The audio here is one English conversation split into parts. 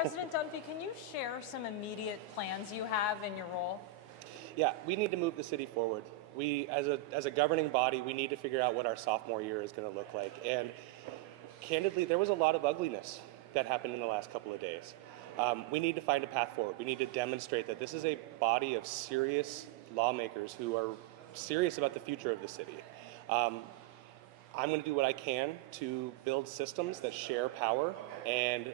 President Dunphy, can you share some immediate plans you have in your role? Yeah, we need to move the city forward. We, as a governing body, we need to figure out what our sophomore year is going to look like. And candidly, there was a lot of ugliness that happened in the last couple of days. We need to find a path forward. We need to demonstrate that this is a body of serious lawmakers who are serious about the future of the city. I'm going to do what I can to build systems that share power and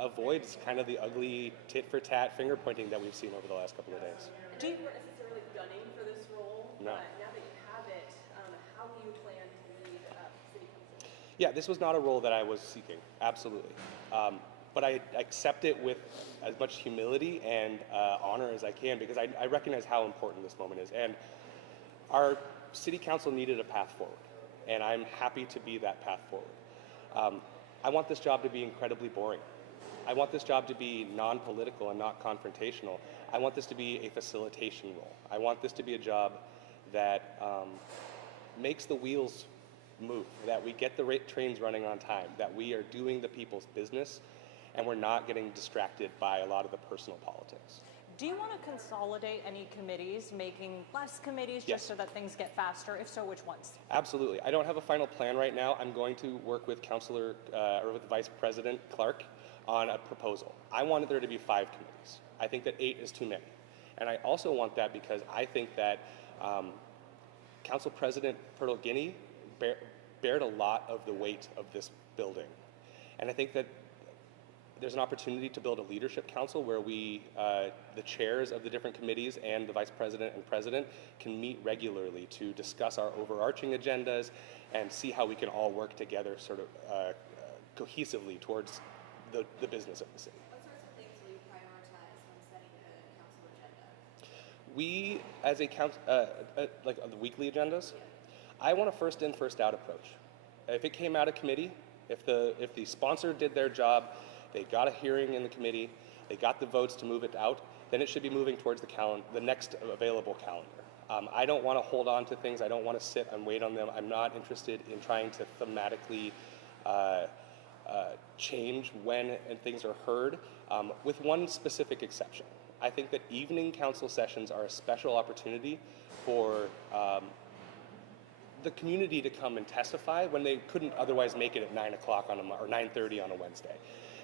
avoid kind of the ugly tit-for-tat finger-pointing that we've seen over the last couple of days. Do you necessarily gunning for this role? No. Now that you have it, how do you plan to lead city council? Yeah, this was not a role that I was seeking, absolutely. But I accept it with as much humility and honor as I can, because I recognize how important this moment is. And our city council needed a path forward, and I'm happy to be that path forward. I want this job to be incredibly boring. I want this job to be non-political and not confrontational. I want this to be a facilitation role. I want this to be a job that makes the wheels move, that we get the trains running on time, that we are doing the people's business, and we're not getting distracted by a lot of the personal politics. Do you want to consolidate any committees, making less committees Yes. just so that things get faster? If so, which ones? Absolutely. I don't have a final plan right now. I'm going to work with or with Vice President Clark on a proposal. I wanted there to be 5 committees. I think that 8 is too many. And I also want that because I think that Council President Pertl-Guinea bared a lot of the weight of this building. And I think that there's an opportunity to build a leadership council where we, the chairs of the different committees and the vice president and president, can meet regularly to discuss our overarching agendas and see how we can all work together sort of cohesively towards the business of the city. What sorts of things will you prioritize when setting the council agenda? We, as a council, like the weekly agendas, I want a first in, first out approach. If it came out of committee, if the sponsor did their job, they got a hearing in the committee, they got the votes to move it out, then it should be moving towards the next available calendar. I don't want to hold on to things. I don't want to sit and wait on them. I'm not interested in trying to thematically change when things are heard, with one specific exception. I think that evening council sessions are a special opportunity for the community to come and testify when they couldn't otherwise make it at 9 o'clock or 9:30 on a Wednesday.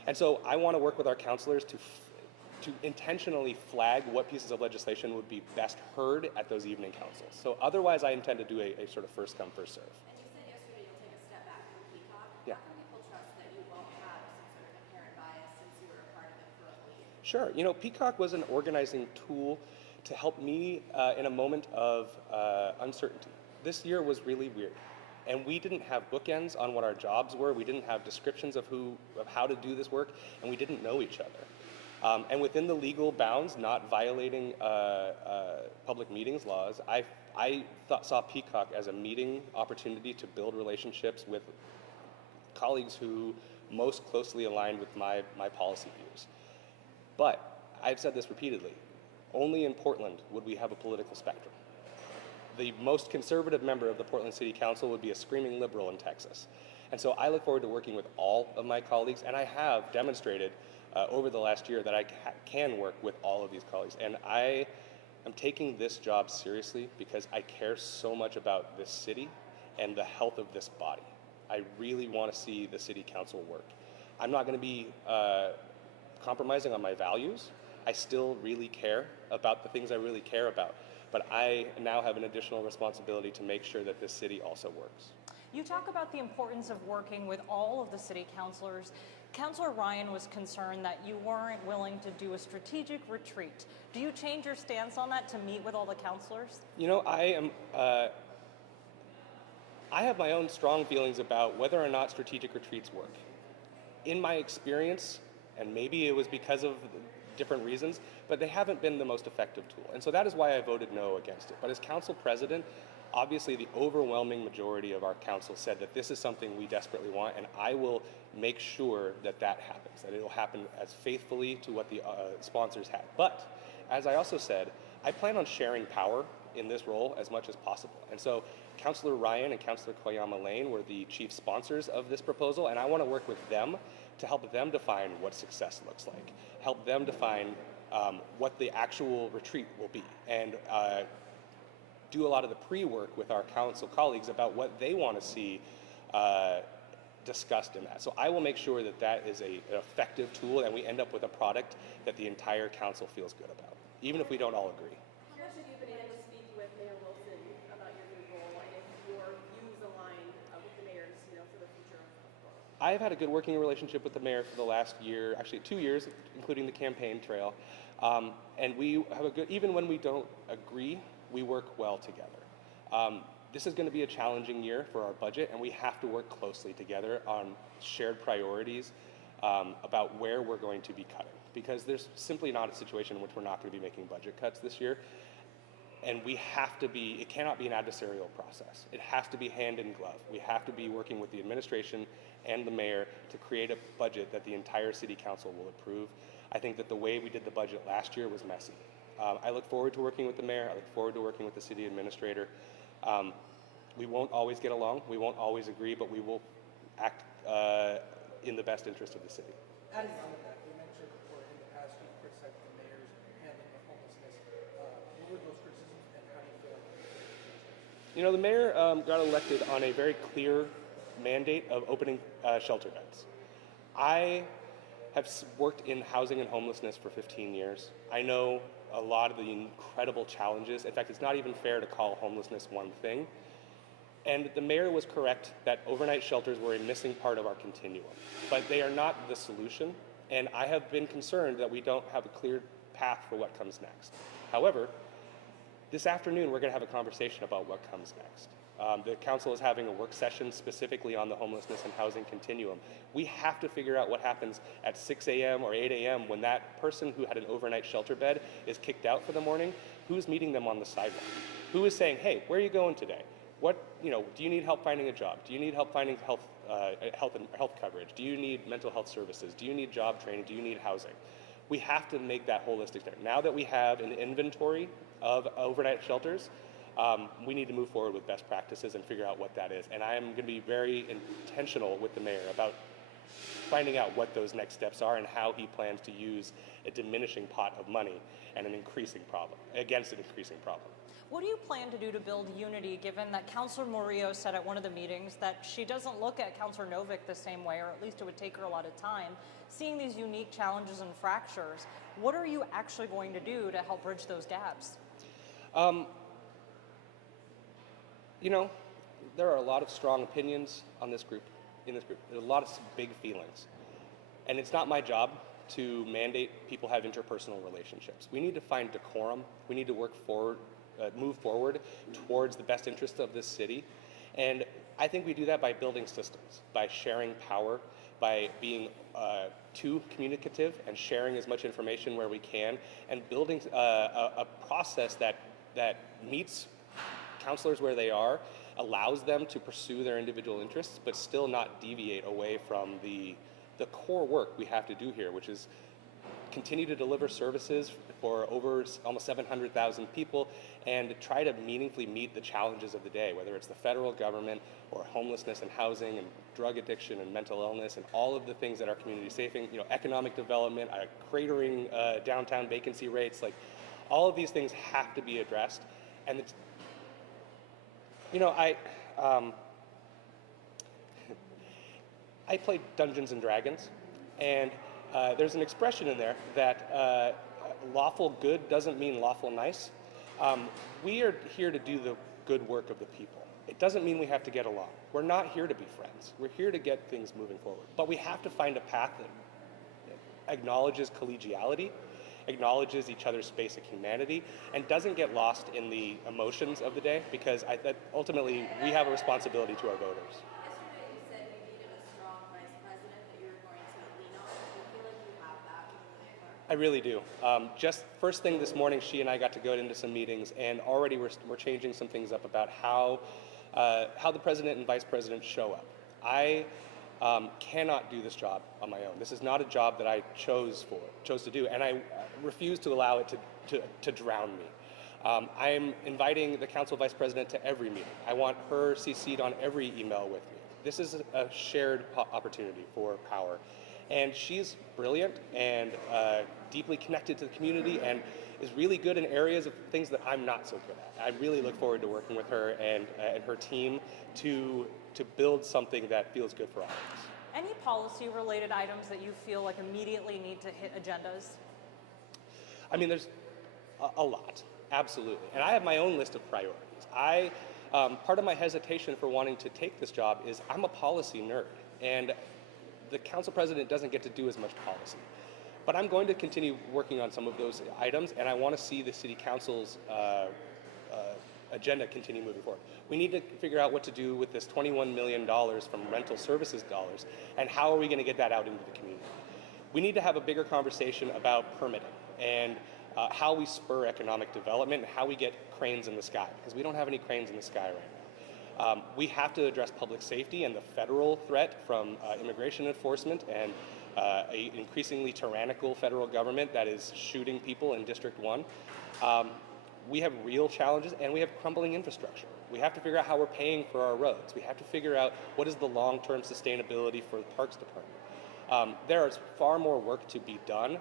And so I want to work with our councilors to intentionally flag what pieces of legislation would be best heard at those evening councils. So otherwise I intend to do a sort of first come, first serve. And you said yesterday you'll take a step back from Peacock. Yeah. How can people trust that you won't have some sort of inherent bias since you were a part of it for a whole year? Sure. You know, Peacock was an organizing tool to help me in a moment of uncertainty. This year was really weird. And we didn't have bookends on what our jobs were. We didn't have descriptions of how to do this work, and we didn't know each other. And within the legal bounds, not violating public meetings laws, I saw Peacock as a meeting opportunity to build relationships with colleagues who most closely aligned with my policy views. But I've said this repeatedly, only in Portland would we have a political spectrum. The most conservative member of the Portland City Council would be a screaming liberal in Texas. And so I look forward to working with all of my colleagues, and I have demonstrated over the last year that I can work with all of these colleagues. And I am taking this job seriously because I care so much about this city and the health of this body. I really want to see the City Council work. I'm not going to be compromising on my values. I still really care about the things I really care about. But I now have an additional responsibility to make sure that this city also works. You talk about the importance of working with all of the city councilors. Councilor Ryan was concerned that you weren't willing to do a strategic retreat. Do you change your stance on that to meet with all the councilors? You know, I have my own strong feelings about whether or not strategic retreats work. In my experience, and maybe it was because of different reasons, but they haven't been the most effective tool. And so that is why I voted no against it. But as council president, obviously the overwhelming majority of our council said that this is something we desperately want, and I will make sure that that happens, that it will happen as faithfully to what the sponsors have. But as I also said, I plan on sharing power in this role as much as possible. And so Councillor Ryan and Councillor Koyama Lane were the chief sponsors of this proposal, and I want to work with them to help them define what success looks like, help them define what the actual retreat will be, and do a lot of the pre-work with our council colleagues about what they want to see discussed in that. So I will make sure that that is an effective tool and we end up with a product that the entire council feels good about, even if we don't all agree. How much have you been able to speak with Mayor Wilson about your new role and if your views align with the mayor's, for the future of both? I've had a good working relationship with the mayor for the last year, actually 2 years, including the campaign trail. And we have a good, even when we don't agree, we work well together. This is going to be a challenging year for our budget, and we have to work closely together on shared priorities about where we're going to be cutting, because there's simply not a situation in which we're not going to be making budget cuts this year. And we have to be, it cannot be an adversarial process. It has to be hand in glove. We have to be working with the administration and the mayor to create a budget that the entire city council will approve. I think that the way we did the budget last year was messy. I look forward to working with the mayor. I look forward to working with the city administrator. We won't always get along. We won't always agree, but we will act in the best interest of the city. Adding on to that, you mentioned before in the past you've criticized the mayor's handling of homelessness. What were those criticisms and how do you feel like The mayor got elected on a very clear mandate of opening shelter beds. I have worked in housing and homelessness for 15 years. I know a lot of the incredible challenges. In fact, it's not even fair to call homelessness one thing. And the mayor was correct that overnight shelters were a missing part of our continuum, but they are not the solution. And I have been concerned that we don't have a clear path for what comes next. However, this afternoon we're going to have a conversation about what comes next. The council is having a work session specifically on the homelessness and housing continuum. We have to figure out what happens at 6 a.m. or 8 a.m. when that person who had an overnight shelter bed is kicked out for the morning. Who's meeting them on the sidewalk? Who is saying, hey, where are you going today? What, do you need help finding a job? Do you need help finding health coverage? Do you need mental health services? Do you need job training? Do you need housing? We have to make that holistic there. Now that we have an inventory of overnight shelters, we need to move forward with best practices and figure out what that is. And I am going to be very intentional with the mayor about finding out what those next steps are and how he plans to use a diminishing pot of money and an increasing problem, against an increasing problem. What do you plan to do to build unity, given that Councillor Murillo said at one of the meetings that she doesn't look at Councillor Novick the same way, or at least it would take her a lot of time, seeing these unique challenges and fractures? What are you actually going to do to help bridge those gaps? There are a lot of strong opinions on this group, in this group. There's a lot of big feelings. And it's not my job to mandate people have interpersonal relationships. We need to find decorum. We need to move forward towards the best interest of this city. And I think we do that by building systems, by sharing power, by being too communicative and sharing as much information where we can, and building a process that meets councilors where they are, allows them to pursue their individual interests, but still not deviate away from the core work we have to do here, which is continue to deliver services for over almost 700,000 people and try to meaningfully meet the challenges of the day, whether it's the federal government or homelessness and housing and drug addiction and mental illness and all of the things that our community is facing, economic development, cratering downtown vacancy rates, like all of these things have to be addressed. And it's, I played Dungeons and Dragons, and there's an expression in there that lawful good doesn't mean lawful nice. We are here to do the good work of the people. It doesn't mean we have to get along. We're not here to be friends. We're here to get things moving forward. But we have to find a path that acknowledges collegiality, acknowledges each other's basic humanity, and doesn't get lost in the emotions of the day, because ultimately we have a responsibility to our voters. Yesterday you said you needed a strong vice president that you were going to lean on. Do you feel like you have that with the mayor? I really do. Just first thing this morning, she and I got to go into some meetings, and already we're changing some things up about how the president and vice president show up. I cannot do this job on my own. This is not a job that I chose to do, and I refuse to allow it to drown me. I'm inviting the council vice president to every meeting. I want her CC'd on every email with me. This is a shared opportunity for power. And she's brilliant and deeply connected to the community and is really good in areas of things that I'm not so good at. I really look forward to working with her and her team to build something that feels good for all of us. Any policy-related items that you feel like immediately need to hit agendas? I mean, there's a lot, absolutely. And I have my own list of priorities. Part of my hesitation for wanting to take this job is I'm a policy nerd, and the council president doesn't get to do as much policy. But I'm going to continue working on some of those items, and I want to see the city council's agenda continue moving forward. We need to figure out what to do with this $21 million from rental services dollars, and how are we going to get that out into the community. We need to have a bigger conversation about permitting and how we spur economic development and how we get cranes in the sky, because we don't have any cranes in the sky right now. We have to address public safety and the federal threat from immigration enforcement and an increasingly tyrannical federal government that is shooting people in District 1. We have real challenges, and we have crumbling infrastructure. We have to figure out how we're paying for our roads. We have to figure out what is the long-term sustainability for the Parks Department. There is far more work to be done,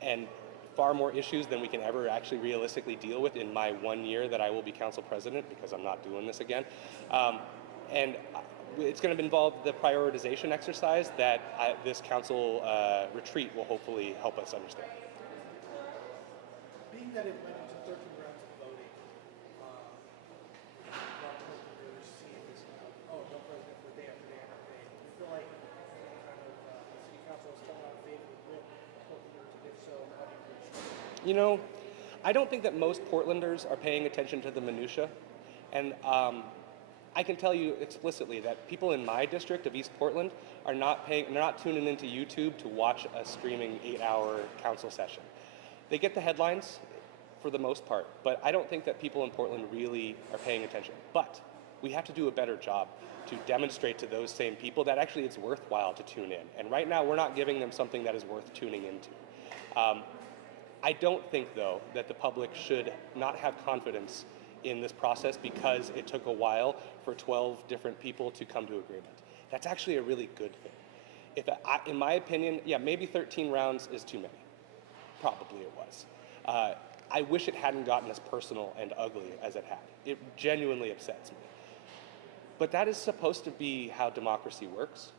and far more issues than we can ever actually realistically deal with in my 1 year that I will be council president, because I'm not doing this again. And it's going to involve the prioritization exercise that this council retreat will hopefully help us understand. Being that it went into 13 rounds of voting, a lot of Portlanders see this, no president for day after day after day. Do you feel like kind of the city council has fallen out of favor with Portlanders, and if so, how do you reach? You know, I don't think that most Portlanders are paying attention to the minutia, and I can tell you explicitly that people in my district of East Portland are not tuning into YouTube to watch a streaming 8-hour council session. They get the headlines for the most part, but I don't think that people in Portland really are paying attention. But we have to do a better job to demonstrate to those same people that actually it's worthwhile to tune in. And right now, we're not giving them something that is worth tuning into. I don't think, though, that the public should not have confidence in this process because it took a while for 12 different people to come to agreement. That's actually a really good thing. In my opinion, yeah, maybe 13 rounds is too many. Probably it was. I wish it hadn't gotten as personal and ugly as it had. It genuinely upsets me. But that is supposed to be how democracy works.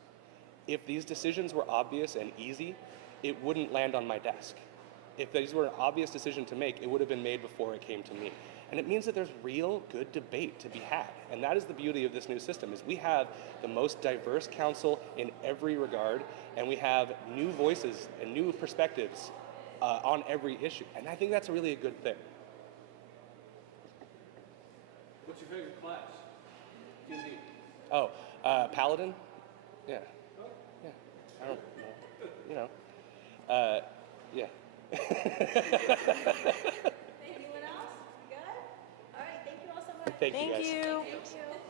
If these decisions were obvious and easy, it wouldn't land on my desk. If these were an obvious decision to make, it would have been made before it came to me. And it means that there's real good debate to be had. And that is the beauty of this new system, is we have the most diverse council in every regard, and we have new voices and new perspectives on every issue. And I think that's really a good thing. What's your favorite class? D&D. Oh, Paladin? Yeah. Yeah. I don't know. You know. Yeah. Anyone else? Good? All right, thank you all so much. Thank you, guys. Thank you. Thank you.